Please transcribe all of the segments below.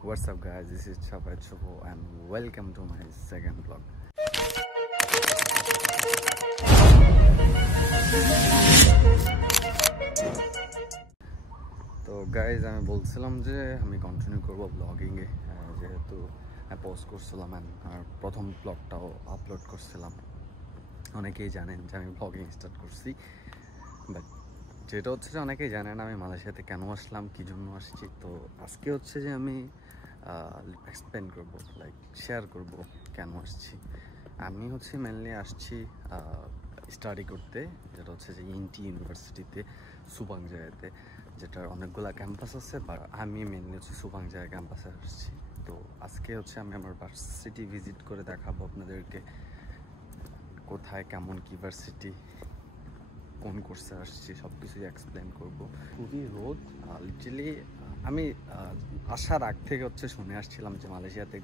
What's up guys, this is Chapai Chopo and welcome to my second vlog. তো guys আমি বলছিলাম যে আমি কন্টিনিউ করবো ব্লগিংয়ে, যেহেতু পোস্ট করছিলাম আর প্রথম ব্লগটাও আপলোড করছিলাম। অনেকেই জানেন যে আমি ব্লগিং স্টার্ট করছি, বাট যেটা হচ্ছে যে অনেকেই জানেন আমি মালয়েশিয়াতে কেন আসলাম, কী জন্য আসছি। তো আজকে হচ্ছে যে আমি এক্সপ্লেন করব, লাইক শেয়ার করব কেন আসছি। আমি হচ্ছে মেনলি আসছি স্টাডি করতে, যেটা হচ্ছে যে ইনটি ইউনিভার্সিটিতে সুবাং জায়গাতে, যেটার অনেকগুলো ক্যাম্পাস আছে, বা আমি মেনলি হচ্ছে সুবাং জায়গা ক্যাম্পাসে আসছি। তো আজকে হচ্ছে আমি আমার ভার্সিটি ভিজিট করে দেখাবো আপনাদেরকে কোথায় কেমন কি ভার্সিটি, কোন কোর্সে আসছি, সব কিছুই এক্সপ্লেন করবো। খুবই রোদ, লিটারালি আমি আসার আগ থেকে হচ্ছে শুনে আসছিলাম যে মালয়েশিয়াতে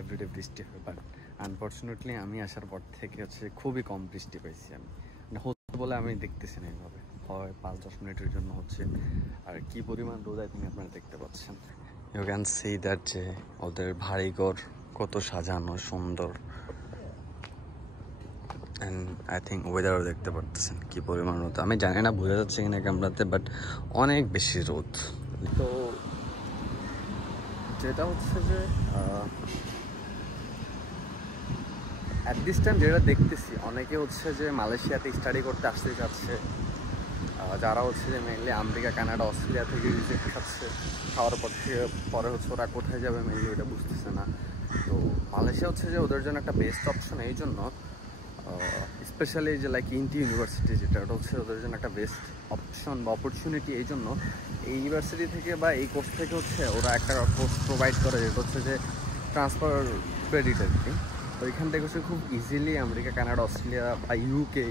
এভরিডে বৃষ্টি হয়, বাট আনফর্চুনেটলি আমি আসার পর থেকে হচ্ছে খুবই কম বৃষ্টি পাইছি। আমি মানে হচ্ছে বলে আমি দেখতেছি না, এইভাবে হয় 5-10 মিনিটের জন্য হচ্ছে, আর কি পরিমাণ রোদ আই থিঙ্ক আপনারা দেখতে পাচ্ছেন। ইউ ক্যান সি দ্যাট যে ওদের বাড়িঘর কত সাজানো সুন্দর, অ্যান্ড আই থিঙ্ক ওয়েদারও দেখতে পারতেছেন কী পরিমাণ রোদ। আমি জানি না বোঝা যাচ্ছে কিনা ক্যামেরাতে, বাট অনেক বেশি রোদ। তো যেটা হচ্ছে যে অ্যাট দিস টাইম যেটা দেখতেছি, অনেকে হচ্ছে যে মালয়েশিয়াতে স্টাডি করতে আসতে যাচ্ছে, যারা হচ্ছে যে মেইনলি আমেরিকা, কানাডা, অস্ট্রেলিয়া থেকে রিজেক্ট খাচ্ছে, খাওয়ার পরে হচ্ছে ওরা কোথায় যাবে মেইনলি ওটা বুঝতেছে না। তো মালয়েশিয়া হচ্ছে যে ওদের জন্য একটা বেস্ট অপশন, এই জন্য স্পেশালি যে লাইক ইনটি ইউনিভার্সিটি, যেটা ওটা হচ্ছে ওদের জন্য একটা বেস্ট অপশন বা অপরচুনিটি। এই জন্য এই ইউনিভার্সিটি থেকে বা এই কোর্স থেকে হচ্ছে ওরা একটা কোর্স প্রোভাইড করে, যেটা হচ্ছে যে ট্রান্সফার ক্রেডিট আর কি। তো এখান থেকে হচ্ছে খুব ইজিলি আমেরিকা, কানাডা, অস্ট্রেলিয়া বা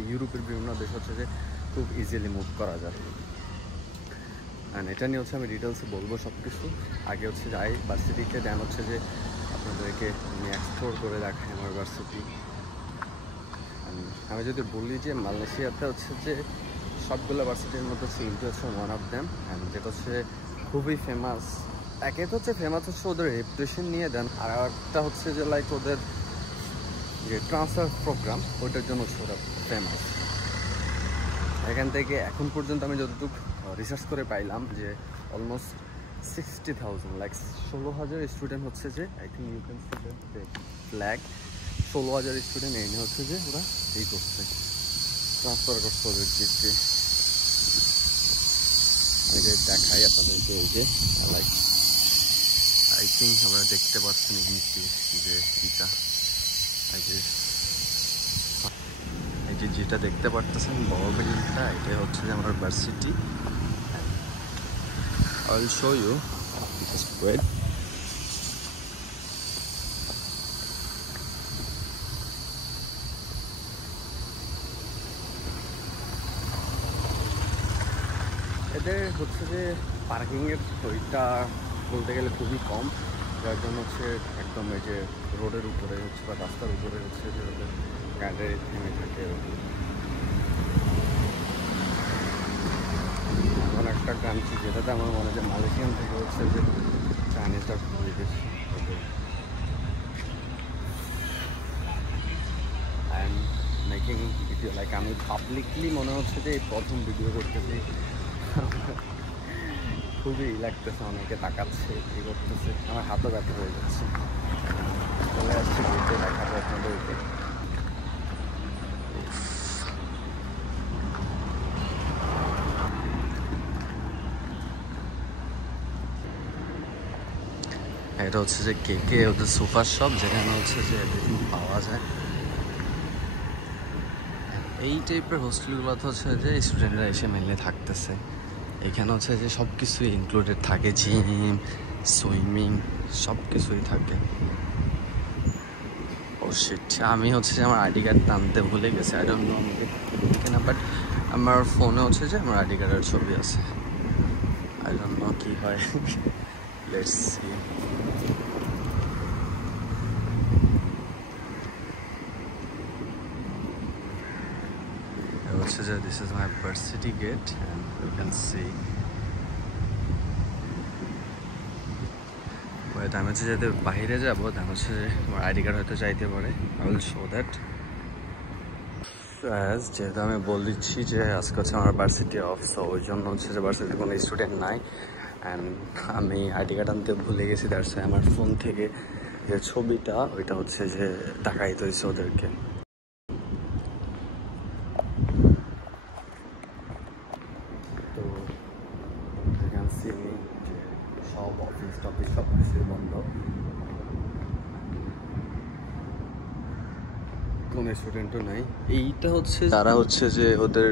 ইউরোপের বিভিন্ন দেশ হচ্ছে যে খুব ইজিলি মুভ করা যায়। অ্যান্ড এটা নিয়ে হচ্ছে আমি ডিটেলসে বলবো সব কিছু। আগে হচ্ছে যাই ভার্সিটিতে, দেন হচ্ছে যে আপনাদেরকে আমি এক্সপ্লোর করে দেখাই আমার ভার্সিটি। আমি যদি বলি যে মালয়েশিয়াতে হচ্ছে যে সবগুলো ভার্সিটির মধ্যে হচ্ছে ইনটি হচ্ছে ওয়ান অফ দ্যাম, অ্যান্ড যেটা হচ্ছে খুবই ফেমাস। একে তো হচ্ছে ফেমাস হচ্ছে ওদের রেপুটেশন নিয়ে, দেন আর একটা হচ্ছে যে লাইক ওদের যে ট্রান্সফার প্রোগ্রাম, ওইটার জন্য হচ্ছে ওরা ফেমাস। এখান থেকে এখন পর্যন্ত আমি যতটুকু রিসার্চ করে পাইলাম যে অলমোস্ট 60,000 লাইক 16,000 স্টুডেন্ট হচ্ছে যে I think you can see that flag, 16,000 student এই নিয়ে হচ্ছে যে ওরা এই করছে, ট্রান্সফার করছে ওদের দিকে। আমি যে দেখাই আপনাদেরকে, ওই যে লাইক আই থিঙ্ক আপনারা দেখতে পাচ্ছেন নিচে যে এটা, এই যে যেটা দেখতে পারতেছেন বড় বিল্ডিংটা, এটাই হচ্ছে যে আমার varsity. I will show you. Just wait. এদের হচ্ছে যে পার্কিংয়ের ওইটা বলতে গেলে খুবই কম, যার জন্য হচ্ছে একদম এই যে রোডের উপরে হচ্ছে বা রাস্তার উপরে হচ্ছে যে ওদের গাড়ি থেমে থাকে। এমন একটা কান্ট্রি যেটাতে আমার মনে হয় মালয়েশিয়ান থেকে হচ্ছে যে চাইনিজটা খুবই বেশি। অ্যান্ড মেকিং ভিডিও, লাইক আমি পাবলিকলি মনে হচ্ছে যে এই প্রথম ভিডিও করতেছি, খুবই লাগতেছে, অনেকে তাকাচ্ছে, কী করতেছে, আমার হাতও ব্যথা হয়ে যাচ্ছে। চলে আসছে গেটে, দেখাবো আপনাদেরকে। এটা হচ্ছে যে কে ওদের সুপার শপ, যেখানে হচ্ছে যে এভরিথিং পাওয়া যায়। এই টাইপের হোস্টেলগুলোতে হচ্ছে যে স্টুডেন্টরা এসে মেনলি থাকতেছে। এখানে হচ্ছে যে সব কিছুই ইনক্লুডেড থাকে, জিম, সুইমিং, সব কিছুই থাকে। ও শিট, আমি হচ্ছে যে আমার আইডি কার্ড টানতে ভুলে গেছি। আই ডোন্ট নো আমাকে কিনা, বাট আমার ফোনে হচ্ছে যে আমার আইডি কার্ডের ছবি আছে। আই ডোন্ট নো কী হয়, লেটস সি। হচ্ছে যে this is my varsity gate, and you can see হয়তো আমি হচ্ছে যেহেতু বাইরে যাবো তাই হচ্ছে তোমার আইডি কার্ড হয়তো চাইতে পারে, আই উইল শো দ্যাট। যেহেতু আমি বল দিচ্ছি যে আজকে হচ্ছে আমার ভার্সিটি অফ, সো ওই জন্য হচ্ছে যে ভার্সিটিতে কোনো স্টুডেন্ট নাই অ্যান্ড আমি আইডি কার্ড আনতে ভুলে গেছি। দ্যাটস আমার ফোন থেকে যে ছবিটা ওইটা হচ্ছে যে ডাকাইতে হয়েছে ওদেরকে। তো সব অফিস টফিস সব কিছু বন্ধ, কোনো স্টুডেন্টও নাই। এইটা হচ্ছে যারা হচ্ছে যে ওদের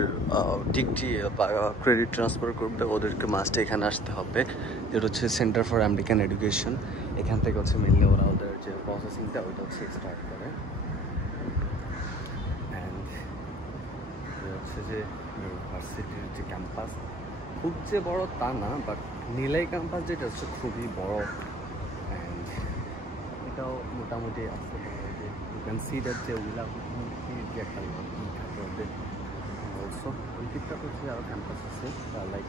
ডিগ্রি বা ক্রেডিট ট্রান্সফার করবে ওদেরকে মাস্ট এখানে আসতে হবে, যেটা হচ্ছে সেন্টার ফর আমেরিকান এডুকেশন। এখান থেকে হচ্ছে মেনলি ওরা ওদের যে প্রসেসিংটা ওইটা হচ্ছে স্টার্ট করে। অ্যান্ড হচ্ছে যে ইউনিভার্সিটির যে ক্যাম্পাস খুব যে বড় তা না, বাট নীলাই ক্যাম্পাস যেটা হচ্ছে খুবই বড় অ্যান্ড এটাও মোটামুটি আছে। You can see that যে যে একটা থাকে ওদের অলসো ওই দিকটা হচ্ছে আরও ক্যাম্পাস আছে, লাইক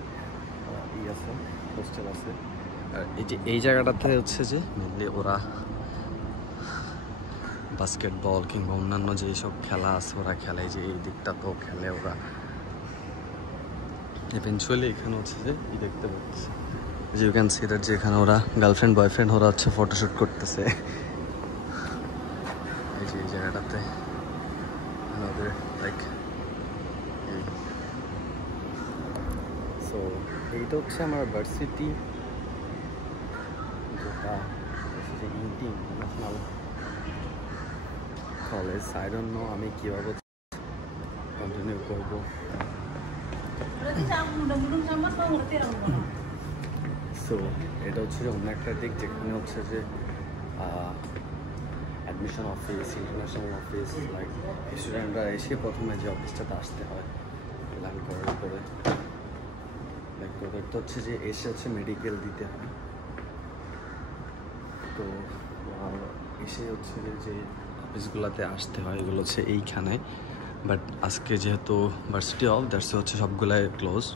আছে, হোস্টেল আছে। আর এই জায়গাটাতে হচ্ছে যে মেনলি ওরা বাস্কেটবল কিংবা অন্যান্য যেসব খেলা আছে ওরা খেলে, যে এই দিকটা তো খেলে ওরা। ইভেনচুয়ালি এখানে হচ্ছে যে দেখতে পাচ্ছি যে ইউ ক্যান সি দ্যাট যে এখানে ওরা গার্লফ্রেন্ড বয়ফ্রেন্ড ওরা হচ্ছে ফটোশ্যুট করতেছে এই যে এই জায়গাটাতে। ওদের লাইক সো এইটা হচ্ছে আমার ভার্সিটি, যেটা হচ্ছে UT international college. I don't know আমি কীভাবে কন্টিনিউ করবো। সো এটা হচ্ছে যে অন্য একটা দিক যেখানে হচ্ছে যে admission office, international office, like স্টুডেন্টরা এসে প্রথমে যে অফিসটাতে আসতে হয় প্ল্যান করার পরে, লাইক ওদের তো হচ্ছে যে এসে হচ্ছে মেডিকেল দিতে হয়। তো এসে হচ্ছে যে অফিসগুলোতে আসতে হয় এগুলো হচ্ছে এইখানে। বাট আজকে যেহেতু ভার্সিটি অফ দ্যাটস হচ্ছে সবগুলাই ক্লোজ।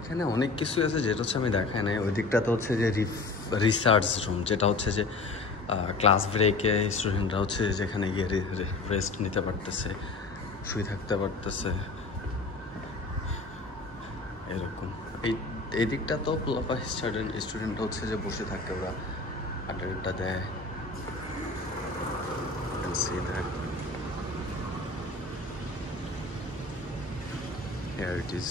এখানে অনেক কিছুই আছে যেটা হচ্ছে আমি দেখাই নাই। ওই দিকটাতে হচ্ছে যে রিসার্চ রুম, যেটা হচ্ছে যে ক্লাস ব্রেকে স্টুডেন্টরা হচ্ছে যেখানে গিয়ে রেস্ট নিতে পারতেছে, শুয়ে থাকতে পারতেছে এরকম। এই দিকটা তো স্টুডেন্ট হচ্ছে যে বসে থাকে, ওরা আড্ডা দেয়। See that here it is.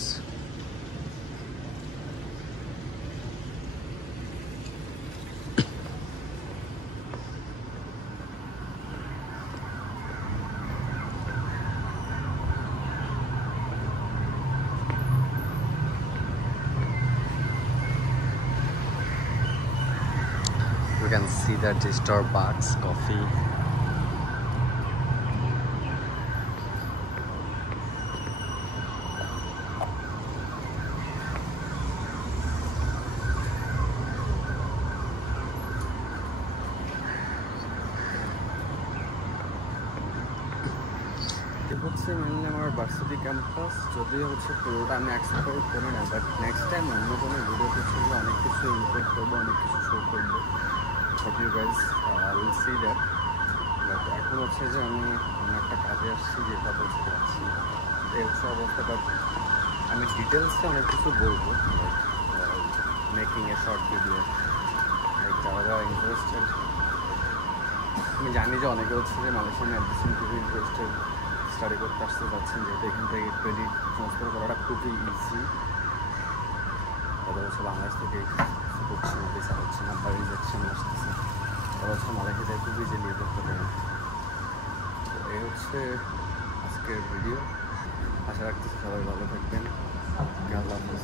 You can see that the Starbucks coffee. হচ্ছে মেনলি আমার ভার্সিটি ক্যাম্পাস, যদিও হচ্ছে পুরোটা আমি এক্সপ্লোর করি না, বাট নেক্সট টাইম অন্য কোনো ভিডিও হচ্ছে অনেক কিছু ইনপুট করবো, অনেক কিছু শো করবো। Hope you guys will see that. But এখন হচ্ছে যে আমি অন্য একটা কাজে আসছি, যেটা বলতে যাচ্ছি এই হচ্ছে অবস্থা। বাট আমি ডিটেলসে অনেক কিছু বলবো, মেকিং এ শর্ট ভিডিও। যারা যারা ইন্টারেস্টেড, আমি জানি যে অনেকে হচ্ছে যে মালয়েশিয়ান মেডিসিন খুবই ইন্টারেস্টেড, স্টাডি করতে আসতে যাচ্ছেন, যেহেতু এখান থেকে ক্রেডিট ট্রান্সফার করাটা খুবই ইজি। তাদের হচ্ছে বাংলাদেশ থেকে হচ্ছে ভিসা হচ্ছে না বা রিজেকশন আসতেছে, তারা হচ্ছে মালয়েশিয়ায় খুব ইজিলি করতে পারে। তো এই হচ্ছে আজকের ভিডিও। আশা রাখতেছি সবাই ভালো থাকবেন। আল্লাহ হাফেজ।